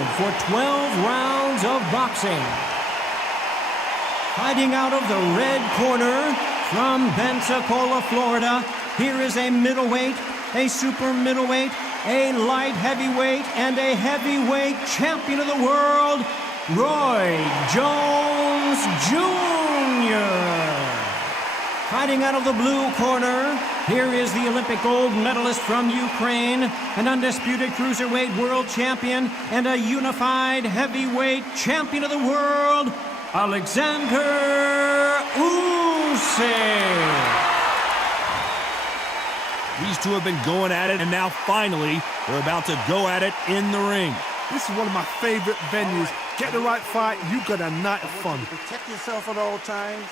scheduled for 12 rounds of boxing. Fighting out of the red corner from Pensacola, Florida, here is a middleweight, a super middleweight, a light heavyweight, and a heavyweight champion of the world, Roy Jones Jr. Fighting out of the blue corner, here is the Olympic gold medalist from Ukraine, an undisputed cruiserweight world champion, and a unified heavyweight champion of the world, Oleksandr Usyk. These two have been going at it, and now finally, they're about to go at it in the ring. This is one of my favorite venues. Get the right fight, you got a night of fun. Protect yourself at all times,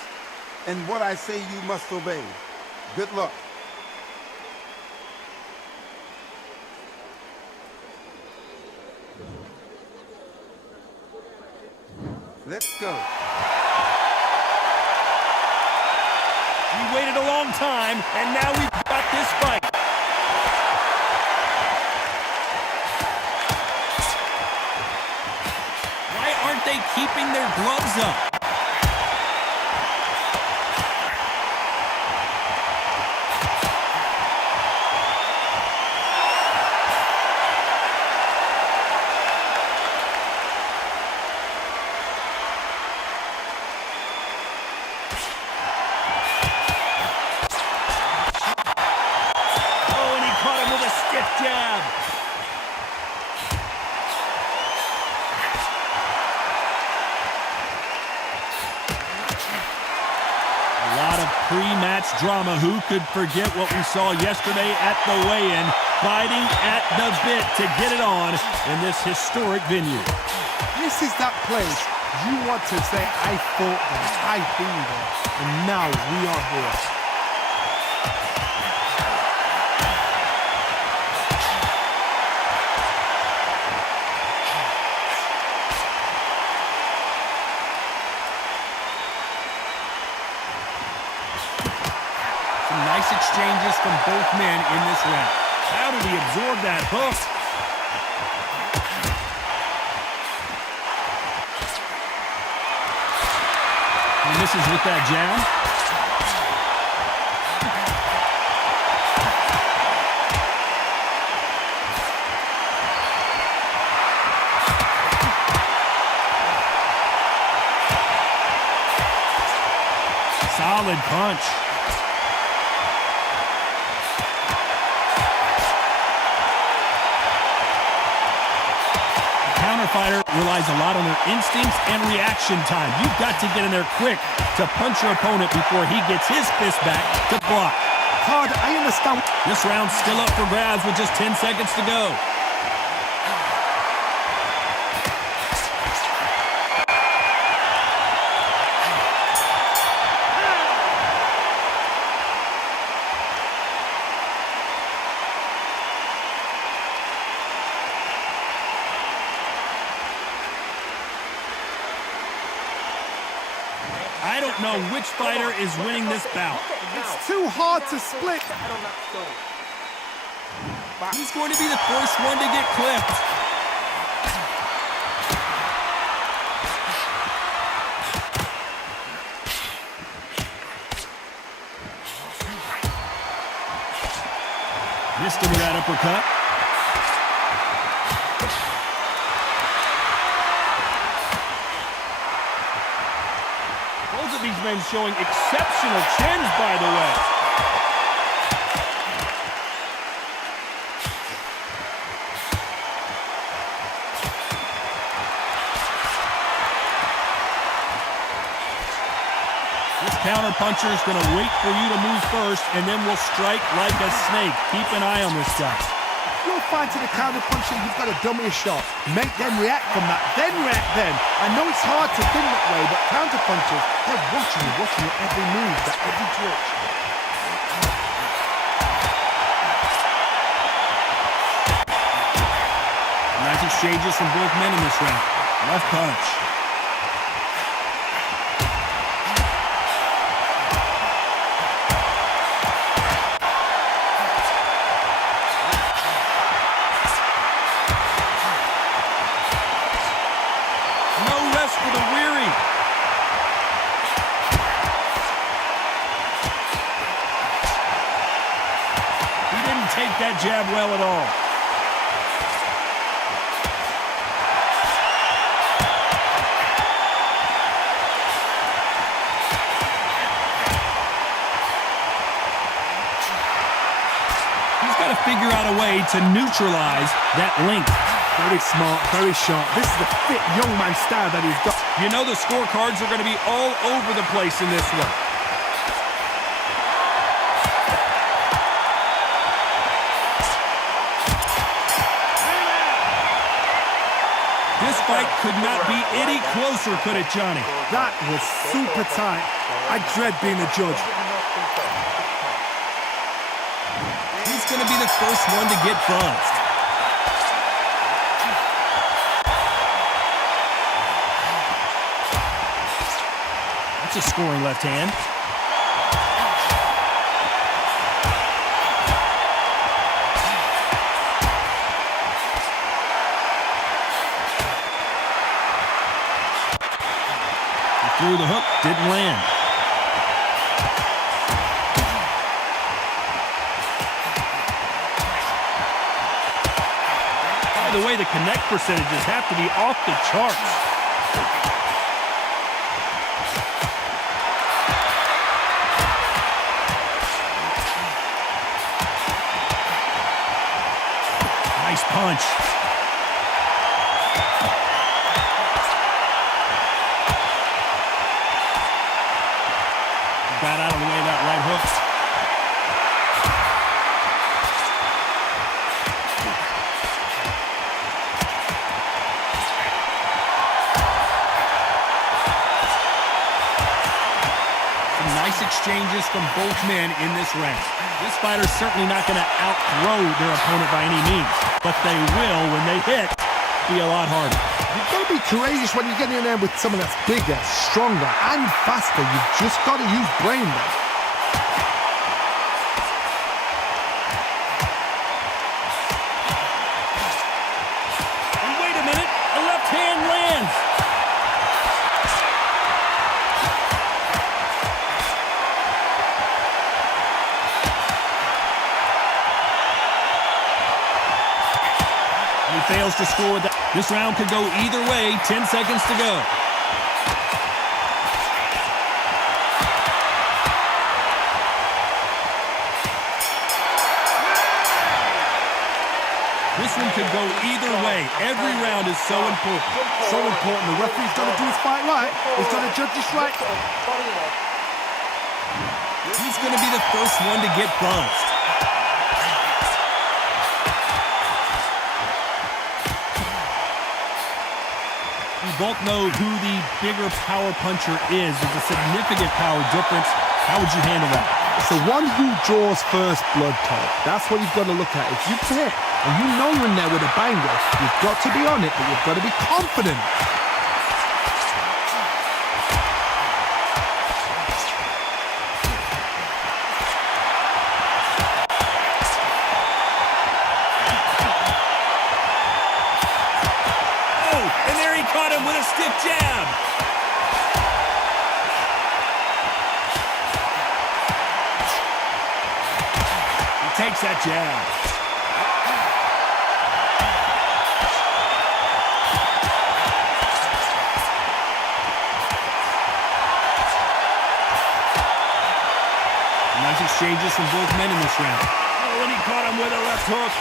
and what I say you must obey. Good luck. Let's go. We waited a long time, and now we've got this fight. Why aren't they keeping their gloves up? Jab. A lot of pre-match drama. Who could forget what we saw yesterday at the weigh-in, fighting at the bit to get it on in this historic venue. This is that place you want to say, I fought there, I've been there, and now we are here. Some nice exchanges from both men in this round. How did he absorb that hook? He misses with that jab. Solid punch. Fighter relies a lot on their instincts and reaction time. You've got to get in there quick to punch your opponent before he gets his fist back to block. Hard, I understand. This round's still up for grabs with just 10 seconds to go. I don't know which fighter is winning this bout. It's too hard to split. He's going to be the first one to get clipped. Missed him with that uppercut. Both of these men showing exceptional chins, by the way. This counter-puncher is going to wait for you to move first, and then will strike like a snake. Keep an eye on this guy. You're fighting a counter-puncher, you've got to dummy a shot. Make them react from that, then react then. I know it's hard to think that way, but counter-punchers, they're watching your every move, that every twitch. Nice exchanges from both men in this round. Left punch. for the weary. He didn't take that jab well at all. Got to figure out a way to neutralize that length. Very smart, very sharp. This is the fit young man style that he's got. You know the scorecards are going to be all over the place in this one. This fight could not be any closer, could it, Johnny? That was super tight. I dread being a judge. He's going to be the first one to get buzzed. That's a scoring left hand. He threw the hook, didn't land. The way the connect percentages have to be off the charts. Nice punch. Got out of the way of that right hook. Exchanges from both men in this round. This fighter's certainly not going to outthrow their opponent by any means, but they will, when they hit, be a lot harder. You've got to be courageous when you get in there with someone that's bigger, stronger, and faster. You've just got to use brain there. And wait a minute, a left hand lands. Fails to score with that. This round could go either way. 10 seconds to go. This one could go either way. Every round is so important. So important. The referee's got to do his fight right. He's got to judge this right. He's going to be the first one to get buzzed. We both know who the bigger power puncher is. There's a significant power difference. How would you handle that? It's the one who draws first blood, Todd. That's what you've got to look at. If you hit and you know you're in there with a banger, you've got to be on it, but you've got to be confident. Caught him with a stiff jab. He takes that jab. Nice exchanges from both men in this round. Oh, and he caught him with a left hook.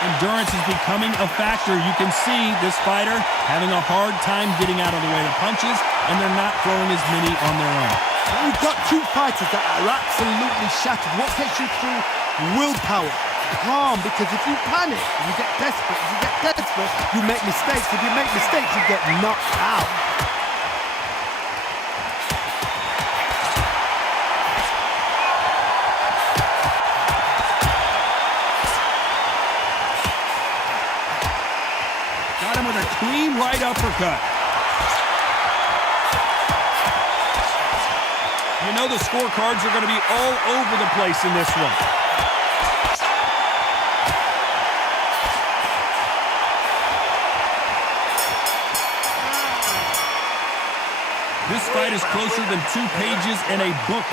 Endurance is becoming a factor. You can see this fighter having a hard time getting out of the way of punches, and they're not throwing as many on their own. We've got two fighters that are absolutely shattered. What gets you through? Willpower. Calm, because if you panic, you get desperate. If you get desperate, you make mistakes. If you make mistakes, you get knocked out. With a clean right uppercut. You know the scorecards are going to be all over the place in this one. fight is closer than 2 pages in a book.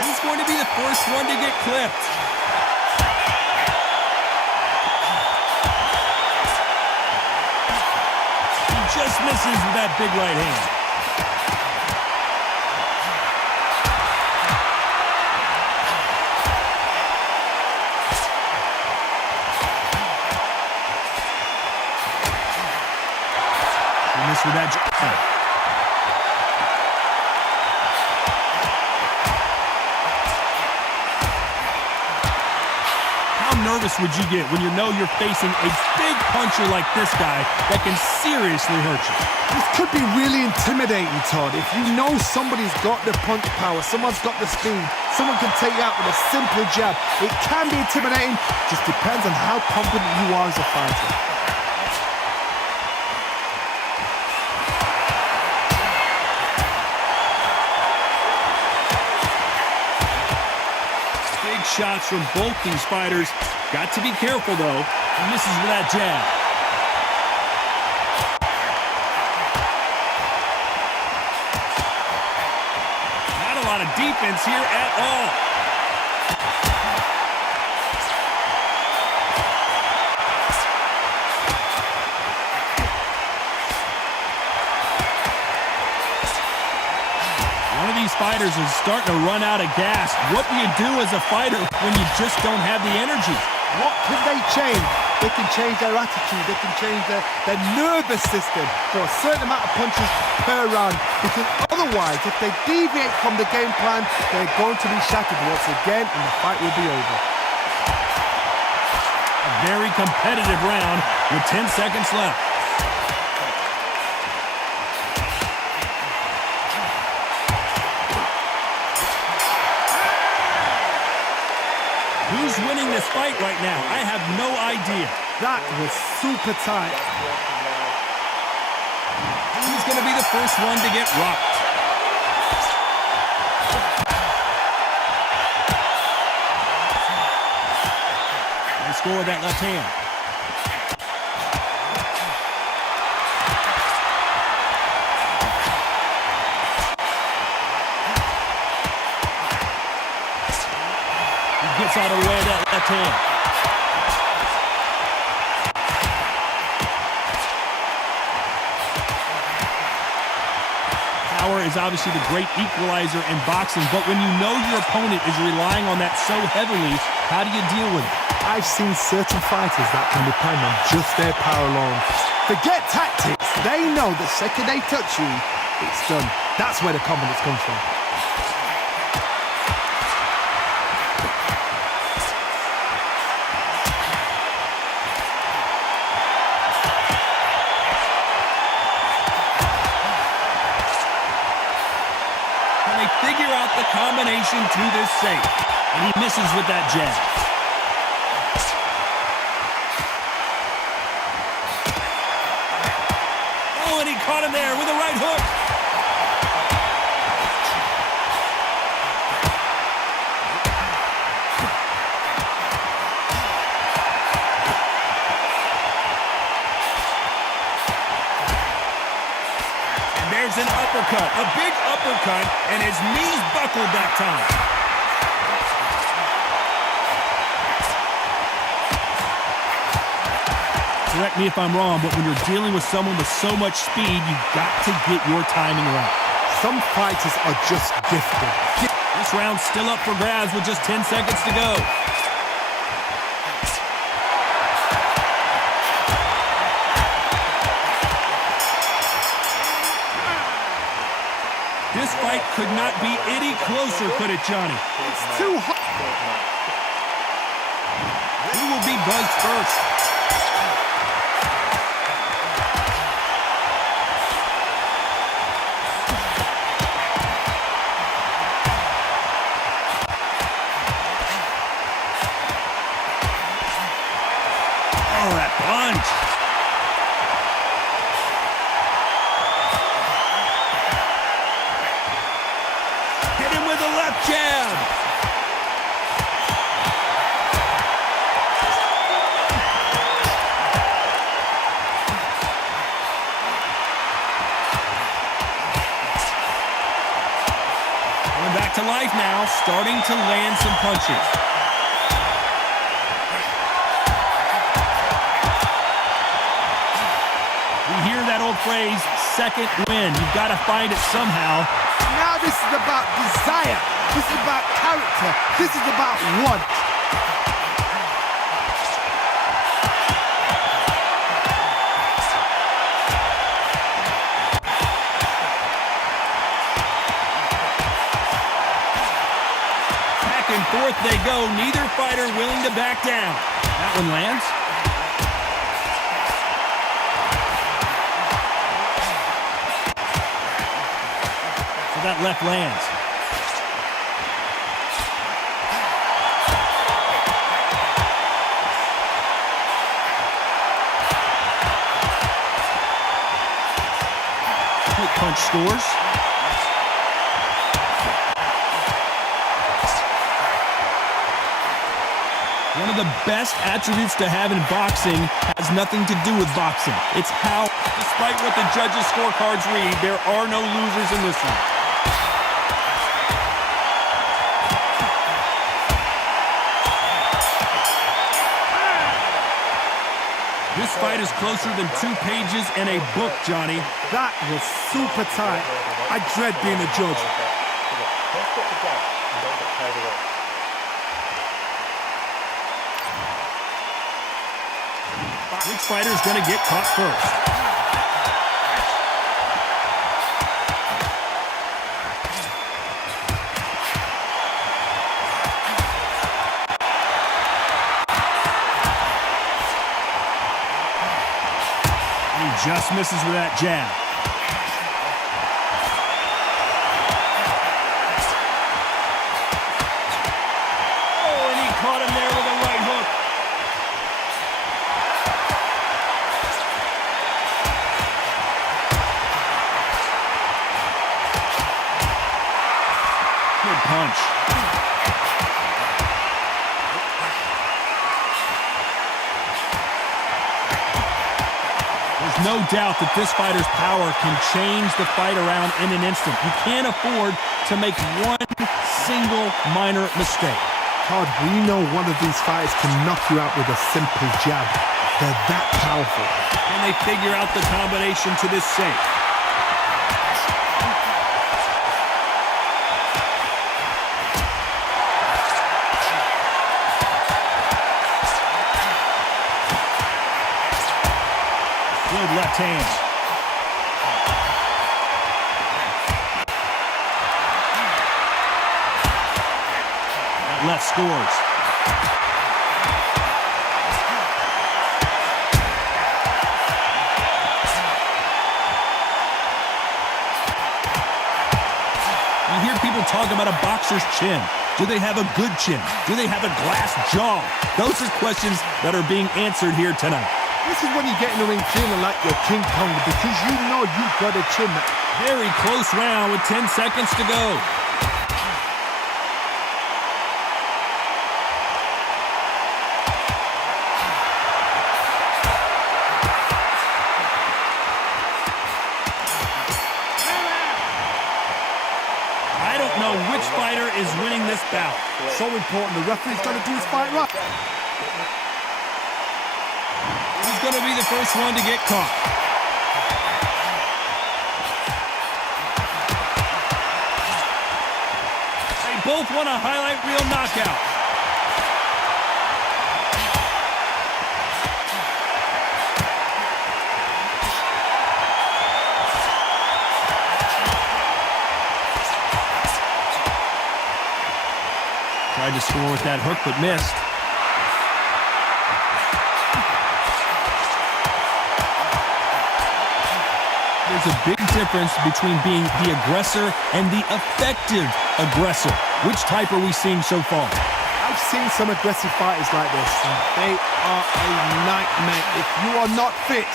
Who's going to be the first one to get clipped? He just misses with that big right hand. With that jab. How nervous would you get when you know you're facing a big puncher like this guy that can seriously hurt you? This could be really intimidating, Todd. If you know somebody's got the punch power, someone's got the speed, someone can take you out with a simple jab. It can be intimidating, just depends on how confident you are as a fighter. Shots from both these fighters. Got to be careful, though. He misses with that jab. Not a lot of defense here at all. These fighters are starting to run out of gas. What do you do as a fighter when you just don't have the energy? What can they change? They can change their attitude. They can change their nervous system for a certain amount of punches per round. Because otherwise, if they deviate from the game plan, they're going to be shattered once again and the fight will be over. A very competitive round with 10 seconds left. Who's winning this fight right now? I have no idea. That was super tight. Who's going to be the first one to get rocked? Nice score with that left hand. Gets out of the way of that left hand. Power is obviously the great equalizer in boxing, but when you know your opponent is relying on that so heavily, how do you deal with it? I've seen certain fighters that can depend on just their power alone. Forget tactics. They know the second they touch you, it's done. That's where the confidence comes from. Figure out the combination to this safe. And he misses with that jab. Oh, and he caught him there with a right hook. There's an uppercut, a big uppercut, and his knees buckled that time. Correct me if I'm wrong, but when you're dealing with someone with so much speed, you've got to get your timing right. Some fighters are just gifted. This round's still up for grabs with just 10 seconds to go. This fight could not be any closer, could it, Johnny? It's too hot. Who will be buzzed first? Oh, that punch. Jab. life now, starting to land some punches. We hear that old phrase, second win. You've got to find it somehow. Now this is about desire. This is about character. This is about want. Back and forth they go. Neither fighter willing to back down. That one lands. That left lands. Quick punch scores. One of the best attributes to have in boxing has nothing to do with boxing. It's how, despite what the judges' scorecards read, there are no losers in this one. This fight is closer than 2 pages in a book, Johnny. That was super tight. I dread being a judge. Which fighter's going to get caught first? Just misses with that jab. Oh, and he caught him there with a right hook. Good punch. No doubt that this fighter's power can change the fight around in an instant. You can't afford to make one single minor mistake. Todd, we know one of these fighters can knock you out with a simple jab. They're that powerful. Can they figure out the combination to this safe? Good left hand. That left scores. You hear people talk about a boxer's chin. Do they have a good chin? Do they have a glass jaw? Those are questions that are being answered here tonight. This is when you get in the ring feeling like you're King Kong because you know you've got a chin. Very close round with 10 seconds to go. I don't know which fighter is winning this bout. So important. The referee's got to do his fight right. Going to be the first one to get caught. They both want a highlight reel knockout. Tried to score with that hook, but missed. There's a big difference between being the aggressor and the effective aggressor. Which type are we seeing so far? I've seen some aggressive fighters like this, and they are a nightmare. If you are not fit,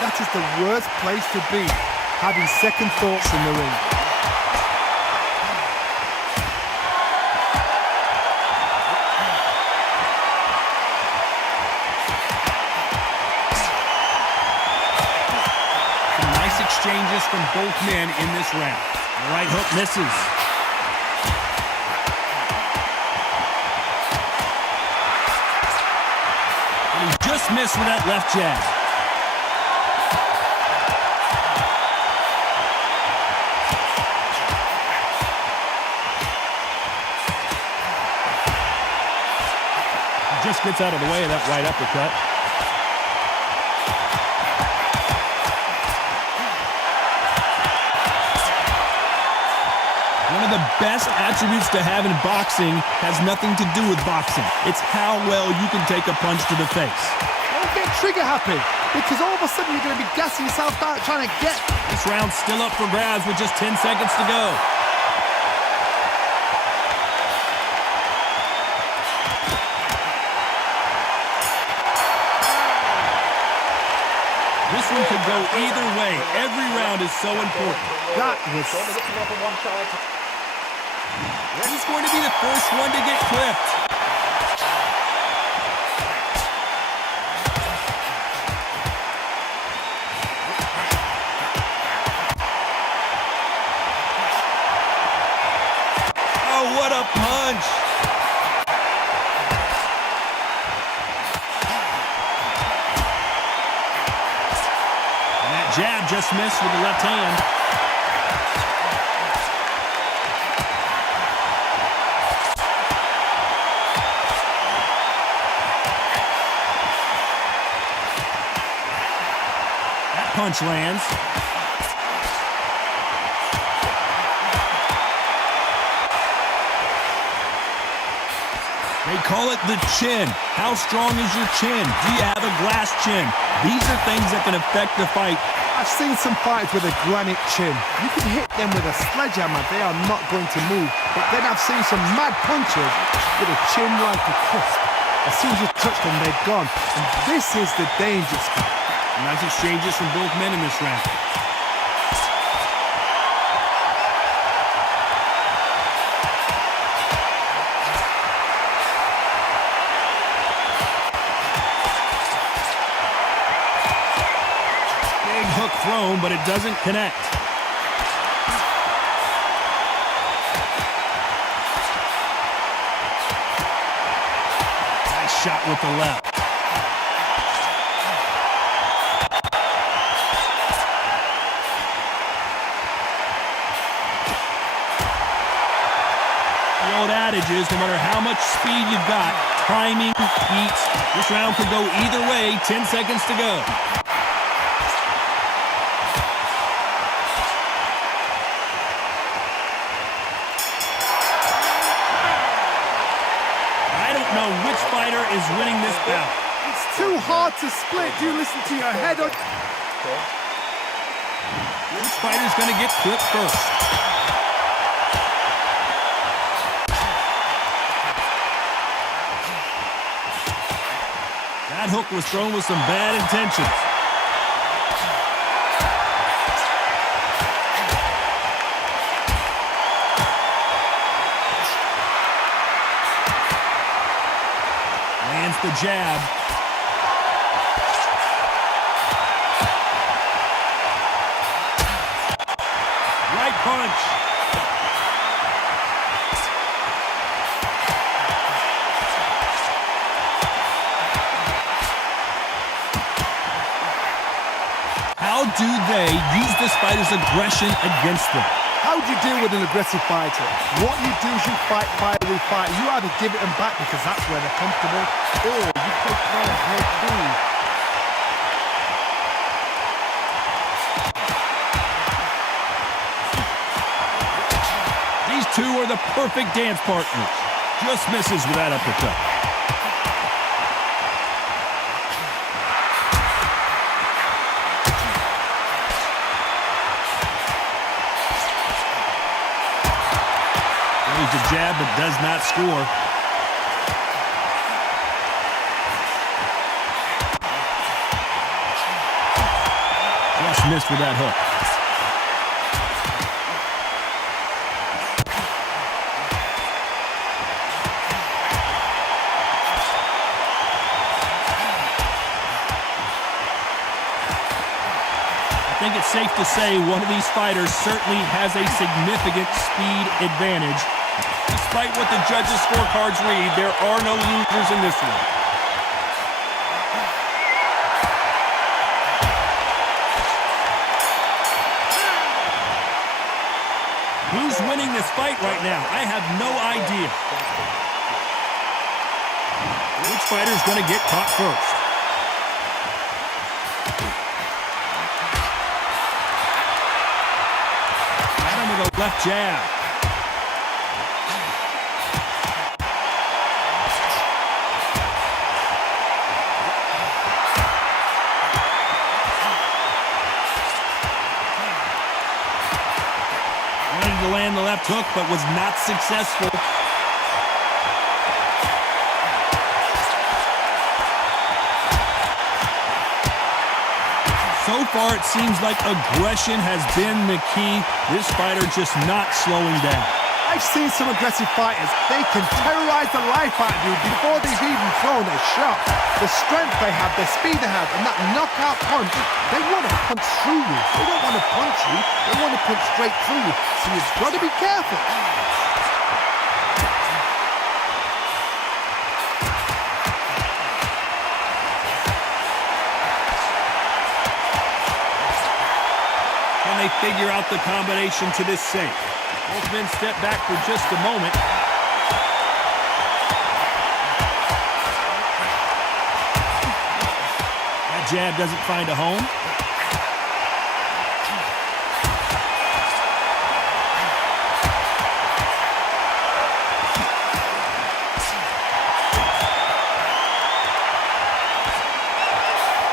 that is the worst place to be, having second thoughts in the ring. Exchanges from both men in this round. The right hook misses. Just missed with that left jab. Just gets out of the way of that right uppercut. One of the best attributes to have in boxing has nothing to do with boxing. It's how well you can take a punch to the face. Don't get trigger happy, because all of a sudden you're going to be gassing yourself out trying to get. This round's still up for grabs with just 10 seconds to go. This one could go either way. Every round is so important. That was... Who's going to be the first one to get clipped? Oh, what a punch! Jab just missed with the left hand. That punch lands. They call it the chin. How strong is your chin? Do you have a glass chin? These are things that can affect the fight. I've seen some fighters with a granite chin. You can hit them with a sledgehammer, they are not going to move. But then I've seen some mad punchers with a chin like a crisp. As soon as you touch them, they're gone. And this is the dangerous part. Nice exchanges from both men in this round. Hook thrown, but it doesn't connect. Nice shot with the left. The old adage is no matter how much speed you've got, timing beats. This round could go either way. 10 seconds to go. Which fighter is winning this bout? It's too hard to split. Do you listen to your head? Which fighter's going to get clipped first? That hook was thrown with some bad intentions. The jab. Right punch. How do they use this fighter's aggression against them? How do you deal with an aggressive fighter? What you do is you fight with fight. You either give it them back because that's where they're comfortable, or you take try to break through. These two are the perfect dance partners. Just misses with that uppercut. A jab but does not score. Just missed with that hook. I think it's safe to say one of these fighters certainly has a significant speed advantage. Despite what the judges' scorecards read, there are no losers in this one. this fight right now? I have no idea. Which fighter's going to get caught first? Got him with a left jab. To land the left hook, but was not successful. So far, it seems like aggression has been the key. This fighter just not slowing down. I've seen some aggressive fighters. They can terrorize the life out of you before they've even thrown a shot. The strength they have, the speed they have, and that knockout punch, they want to punch through you. They don't want to punch you. They want to punch straight through you. So you've got to be careful. Can they figure out the combination to this safe? Both men step back for just a moment. That jab doesn't find a home.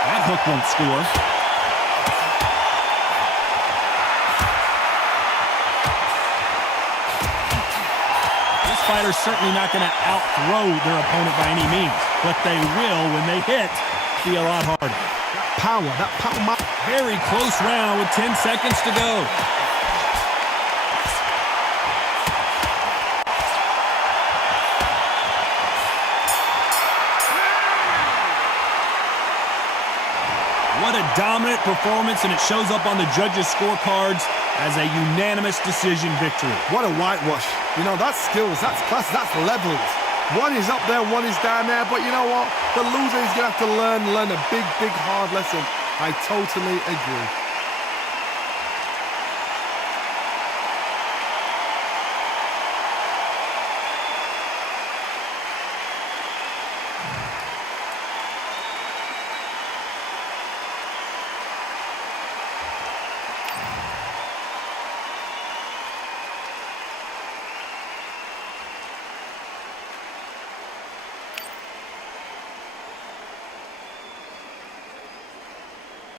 That hook won't score. Fighters certainly not going to out-throw their opponent by any means, but they will, when they hit, be a lot harder. That power. Very close round with 10 seconds to go. What a dominant performance, and it shows up on the judges' scorecards as a unanimous decision victory. What a whitewash. You know, that's skills, that's class, that's levels. One is up there, one is down there, but you know what? The loser is going to have to learn a big, hard lesson. I totally agree.